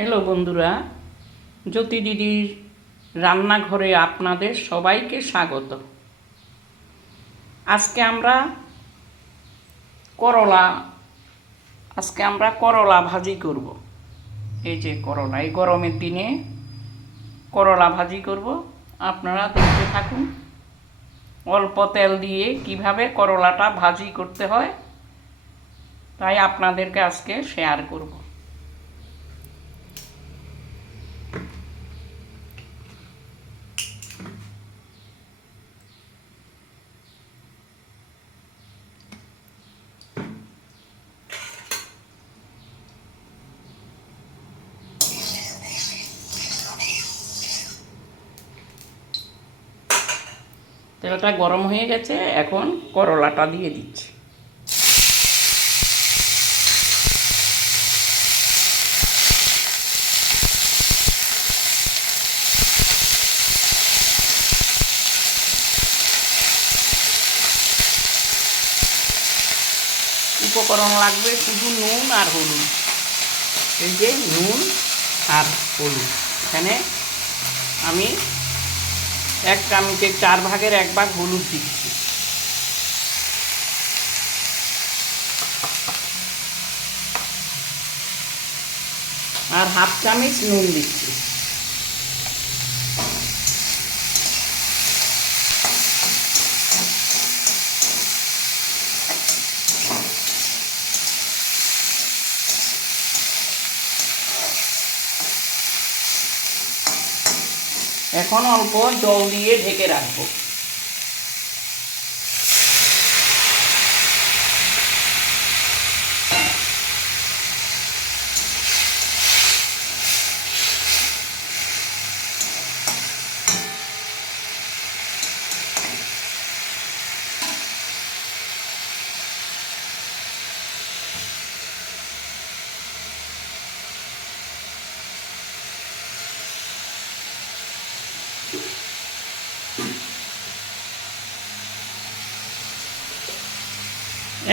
Hello বন্ধুরা, জ্যোতি দিদির রান্নাঘরে আপনাদের সবাইকে স্বাগত। আজকে আমরা করলা করলা ভাজি করব। এই যে করলা, এই গরমের দিনে করলা ভাজি করব। আপনারা দেখতে থাকুন অল্প তেল দিয়ে কিভাবে করলাটা ভাজি করতে হয়, তাই আপনাদেরকে আজকে শেয়ার করব। তেলটা গরম হয়ে গেছে, এখন করলাটা দিয়ে দিচ্ছি। উপকরণ লাগবে শুধু নুন আর হলুদ। এই যে নুন আর হলুদ, এখানে আমি 1 চামচের 4 ভাগের 1 ভাগ হলুদ দিচ্ছি। আর হাফ চামচ নুন দিচ্ছি। এখন অল্প জল দিয়ে ঢেকে রাখবো।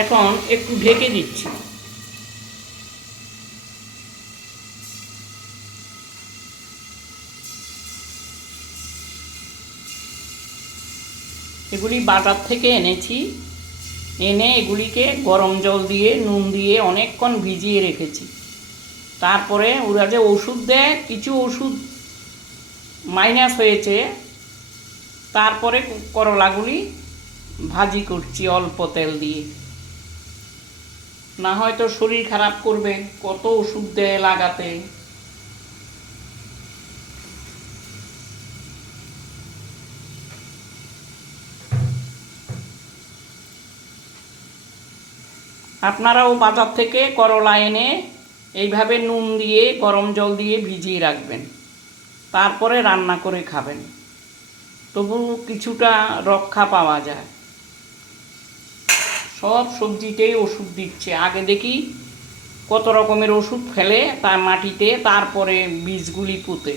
এখন একটু ঢেকে দিচ্ছি। এগুলি বাজার থেকে এনেছি, এনে এগুলিকে গরম জল দিয়ে নুন দিয়ে অনেকক্ষণ ভিজিয়ে রেখেছি। তারপরে ওরা যে ওষুধ দেয়, কিছু ওষুধ মাইনাস হয়েছে, তারপরে করলাগুলি ভাজি করছি অল্প তেল দিয়ে। না হয়তো শরীর খারাপ করবে, কত ওষুধ দেয় লাগাতে। আপনারাও বাজার থেকে করলা এনে এইভাবে নুন দিয়ে গরম জল দিয়ে ভিজিয়ে রাখবেন, তারপরে রান্না করে খাবেন, তবু কিছুটা রক্ষা পাওয়া যায়। সব সবজিতেই ওষুধ দিচ্ছে। আগে দেখি কত রকমের ওষুধ ফেলে তার মাটিতে, তারপরে বীজগুলি পুঁতে।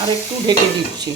আর একটু ঢেকে দিচ্ছি।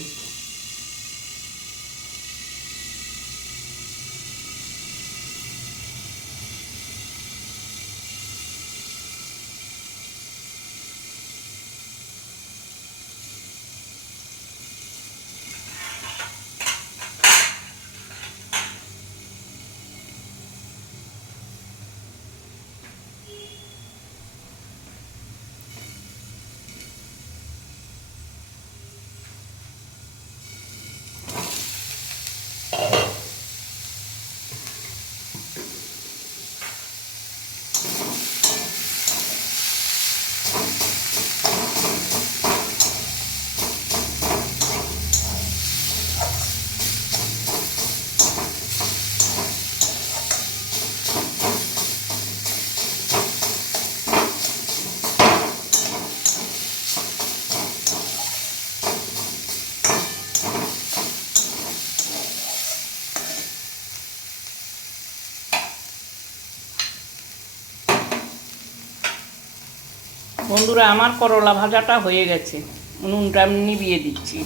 বন্ধুরা, আমার করলা ভাজাটা হয়ে গেছে, উনুনটা আমি নিভিয়ে দিচ্ছি।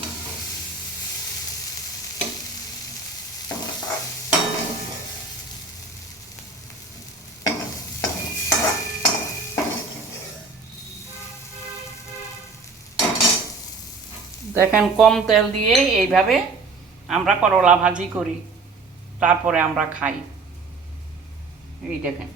দেখেন, কম তেল দিয়ে এইভাবে আমরা করলা ভাজি করি, তারপরে আমরা খাই। এই দেখেন।